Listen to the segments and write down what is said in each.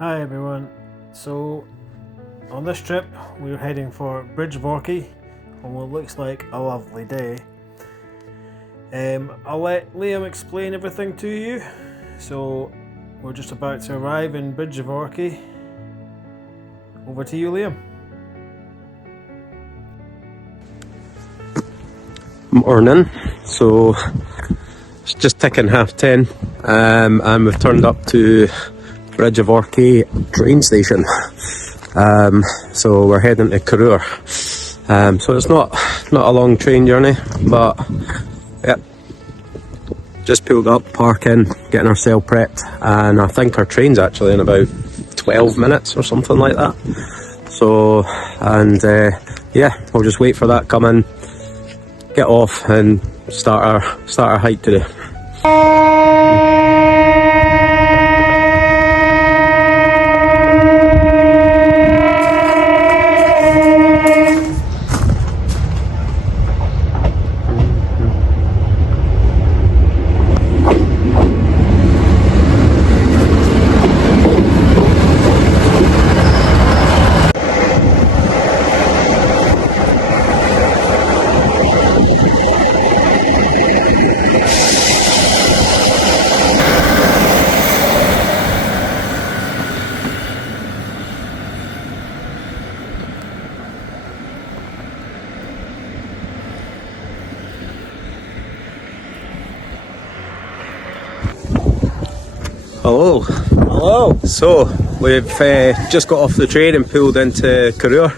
Hi everyone. So on this trip we're heading for Bridge of Orchy on what looks like a lovely day. I'll let Liam explain everything to you. So we're just about to arrive in Bridge of Orchy. Over to you, Liam. Morning. So it's just ticking 10:30, and we've turned up to Bridge of Orchy train station. So we're heading to Carreur. So it's not a long train journey, but yeah, just pulled up, parking, getting ourselves prepped, and I think our train's actually in about 12 minutes or something like that. So, and yeah, we'll just wait for that to come in, get off, and start our hike today. Hello. Hello. So we've just got off the train and pulled into Carreur,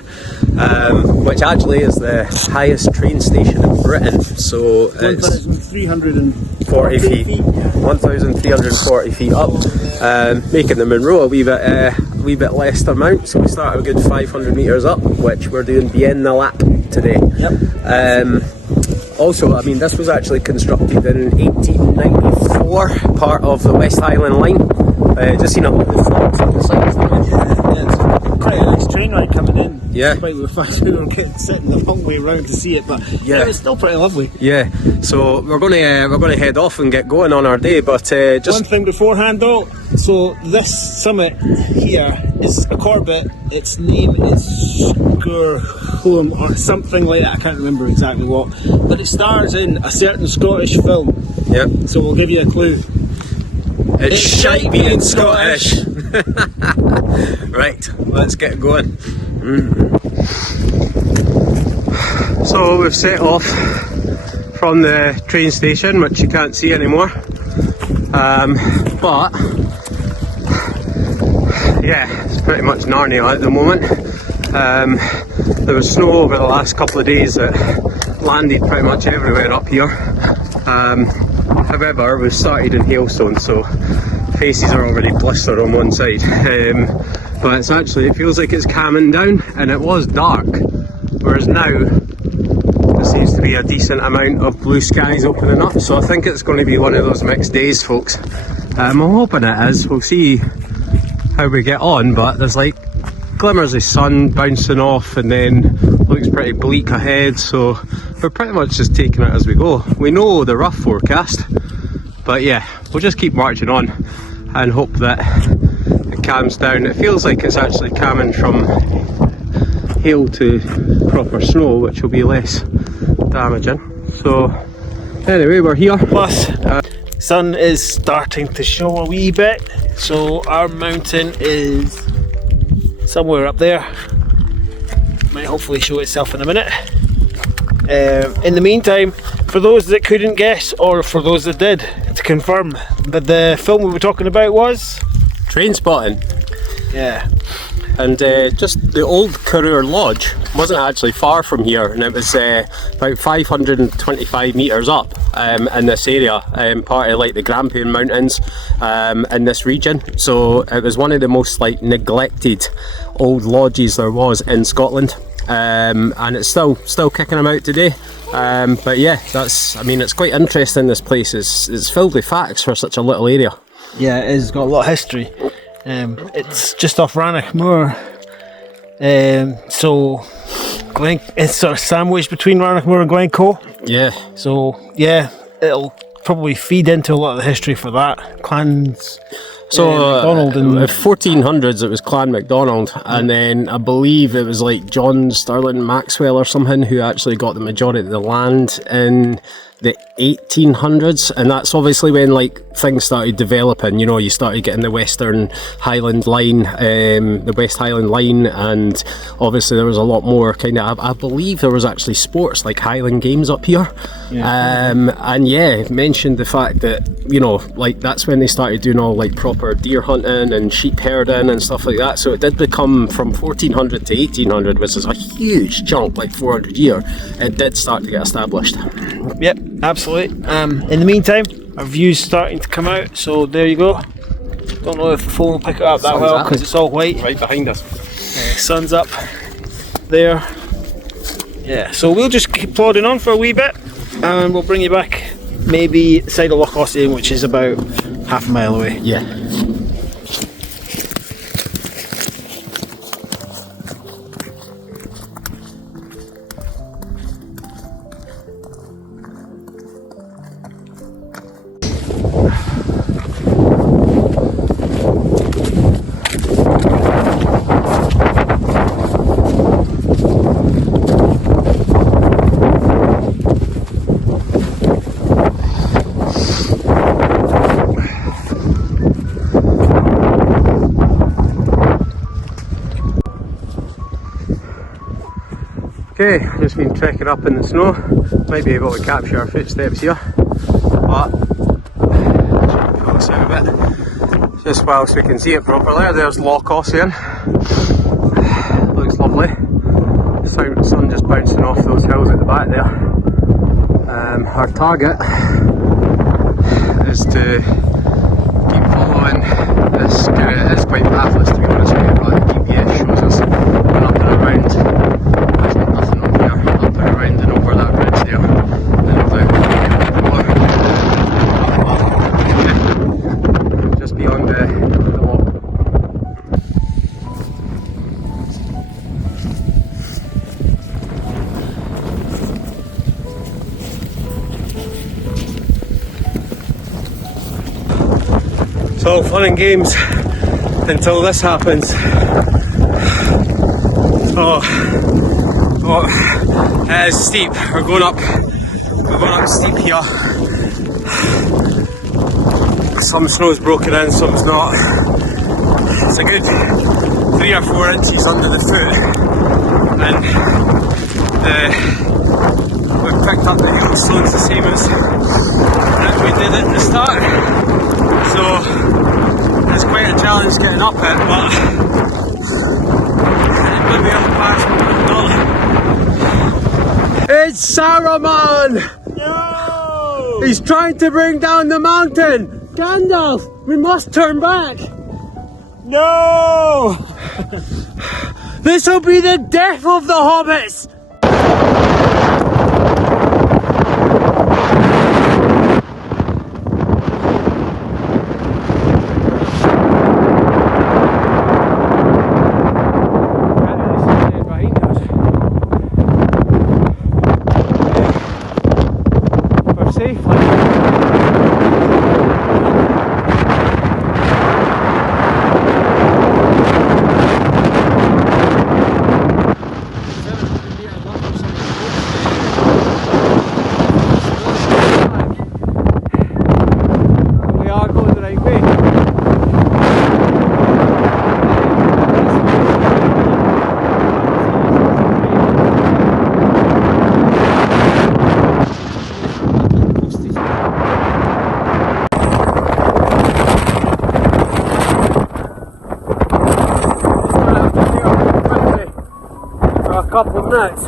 which actually is the highest train station in Britain. So it's 1,340 feet, 1,340 feet up, making the Munro a wee bit less to mount. So we start a good 500 metres up, which we're doing Beinn Na Lap today. Yep. Also, I mean, this was actually constructed in 1894, part of the West Highland Line. Just seen a lot of the flags on the side. Yeah, it's quite a nice train ride coming in. Yeah. Despite the fact we were sitting the long way round to see it, but yeah, it was still pretty lovely. Yeah. So we're gonna head off and get going on our day, but just one thing beforehand though. So this summit here is a Corbett. Its name is Skurholm or something like that. I can't remember exactly what, but it stars in a certain Scottish film. Yep. So we'll give you a clue. It's shite being Scottish. Right, let's get going. So we've set off from the train station, which you can't see anymore. But yeah, it's pretty much Narnia at the moment. There was snow over the last couple of days that landed pretty much everywhere up here. However, we've started in hailstones, so faces are already blistered on one side. But it feels like it's calming down, and it was dark, whereas now there seems to be a decent amount of blue skies opening up. So I think it's going to be one of those mixed days, folks. I'm hoping it is. We'll see how we get on, but there's like glimmers of sun bouncing off, and then looks pretty bleak ahead, so we're pretty much just taking it as we go. We know the rough forecast, but yeah, we'll just keep marching on and hope that it calms down. It feels like it's actually calming from hail to proper snow, which will be less damaging. So anyway, we're here. Plus, sun is starting to show a wee bit, so our mountain is somewhere up there. Might hopefully show itself in a minute. In the meantime, for those that couldn't guess, or for those that did, to confirm, but the film we were talking about was Trainspotting. Yeah. And just the old Carreur Lodge wasn't actually far from here, and it was about 525 metres up in this area, part of like the Grampian Mountains in this region. So it was one of the most like neglected old lodges there was in Scotland, and it's still kicking them out today. But yeah, it's quite interesting. This place is filled with facts for such a little area. Yeah, it is. It's got a lot of history. It's just off Rannoch Moor. So it's sort of sandwiched between Rannoch Moor and Glencoe. Yeah. So yeah, it'll probably feed into a lot of the history for that. Clans So McDonald in 1400s it was Clan MacDonald, and then I believe it was like John Sterling Maxwell or something who actually got the majority of the land in the 1800s, and that's obviously when like things started developing. You know, you started getting the Western Highland line, the West Highland line, and obviously there was a lot more kind of, I believe there was actually sports like Highland Games up here. And yeah, mentioned the fact that, you know, like that's when they started doing all like proper deer hunting and sheep herding and stuff like that. So it did become from 1400 to 1800, which is a huge chunk, like 400 year, it did start to get established. Yep, absolutely. In the meantime, our view's starting to come out, so there you go. Don't know if the phone will pick it up that well because it's all white. Right behind us. Sun's up there. Yeah, so we'll just keep plodding on for a wee bit and we'll bring you back maybe the side of Loch Ossian, which is about half a mile away. Yeah. Okay, just been trekking up in the snow. Might be able to capture our footsteps here, but pull this out a bit just whilst we can see it properly. There's Loch Ossian. Looks lovely. The sun just bouncing off those hills at the back there. Our target is to keep following this. It is quite pathless, to be honest with you, but the GPS shows us going up and around. Around and over that bridge there, and just beyond the walk. It's all fun and games until this happens. It is steep. We're going up steep here. Some snow's broken in, some's not. It's a good 3 or 4 inches under the foot, and we've picked up the hailstones the same as we did at the start. So it's quite a challenge getting up it, but it might be able to pass, but not. It's Saruman! No! He's trying to bring down the mountain! Gandalf, we must turn back! No! This will be the death of the hobbits! Couple of minutes.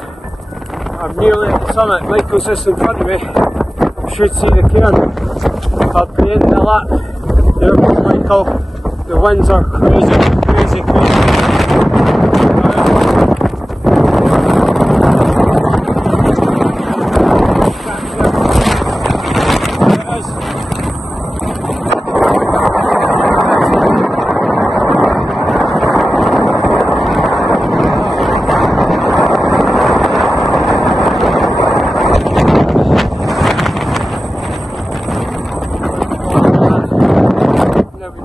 I'm nearly at the summit. Michael's just in front of me. You should see the cairn called Beinn Na Lap. There goes Michael. The winds are crazy. Never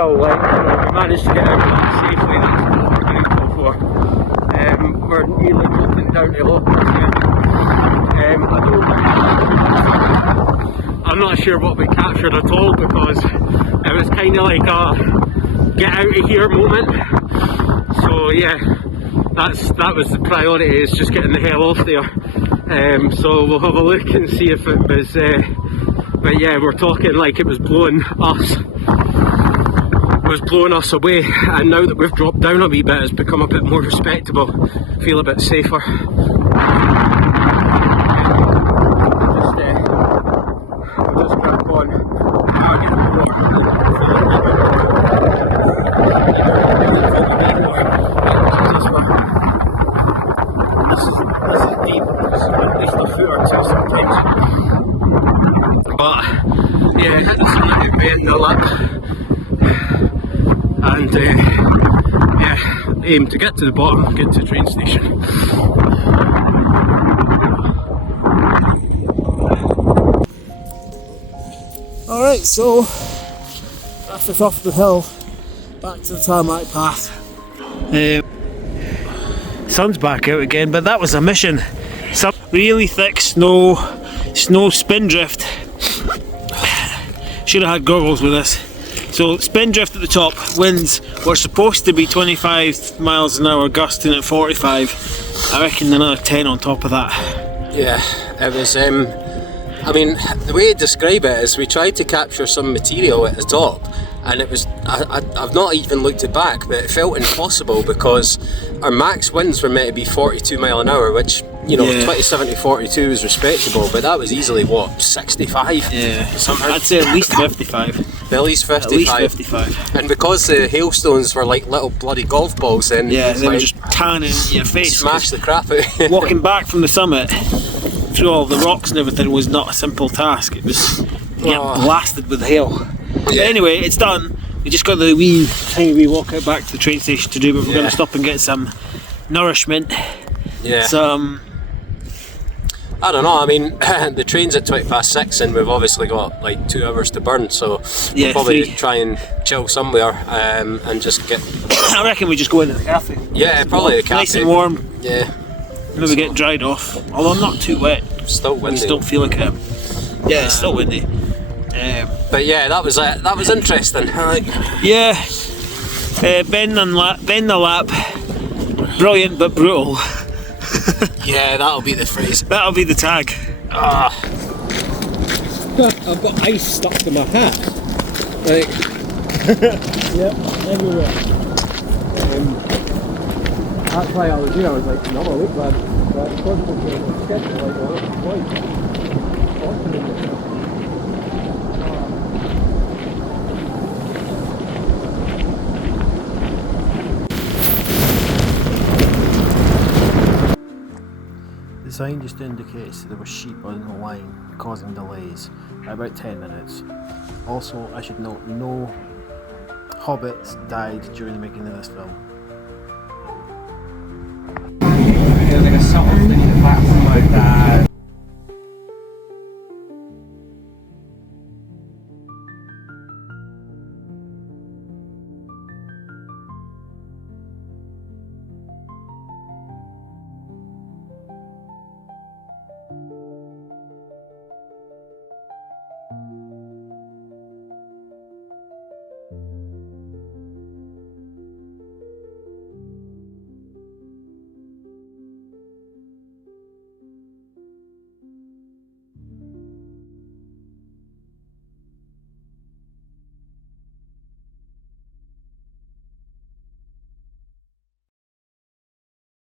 well, like, we managed to get out of that safely, that's what we're grateful for. We're nearly dropping down to Loch I'm not sure what we captured at all, because it was kind of like a get out of here moment. So yeah, that was the priority, is just getting the hell off there. So we'll have a look and see if it was, but yeah, we're talking like it was blowing us away, and now that we've dropped down a wee bit, it's become a bit more respectable, feel a bit safer. Just crack on. This is deep, it's at least a foot or two sometimes. But yeah, hit the summit at Beinn Na Lap, and yeah, aim to get to the bottom, get to the train station. Alright, so that's us off the hill, back to the tarmac path. Sun's back out again, but that was a mission. Some really thick snow spindrift. Should have had goggles with us. So spindrift at the top, winds were supposed to be 25 miles an hour, gusting at 45. I reckon another 10 on top of that. Yeah, it was, I mean, the way to describe it is we tried to capture some material at the top, and it was, I've not even looked it back, but it felt impossible because our max winds were meant to be 42 mile an hour, which, you know, yeah. 27 to 42 is respectable, but that was easily, what, 65? Yeah, somehow. I'd say at least 55. At least 55. At least 55. And because the hailstones were like little bloody golf balls, then yeah, they like, were just tanning your face. Smash the crap out. Walking back from the summit through all the rocks and everything was not a simple task. It was blasted with hail. Yeah. But anyway, it's done. We just got the tiny wee walk out back to the train station to do, but we're going to stop and get some nourishment. Yeah. Some. I don't know, I mean, the train's at 6:20 and we've obviously got like 2 hours to burn, so we'll probably try and chill somewhere and just get... I reckon we just go into the cafe. Yeah, probably the cafe. Nice and warm. Yeah. Maybe get dried off, although not too wet. Still windy. I don't feel like it. Yeah, it's still windy. But yeah, that was interesting. Yeah, Beinn Na Lap, brilliant but brutal. Yeah, that'll be the phrase. That'll be the tag. I've got ice stuck to my hat. Like, yep, everywhere. That's why I was here. I was like, no, look, man. The sign just indicates that there were sheep on the line, causing delays by about 10 minutes. Also, I should note, no hobbits died during the making of this film.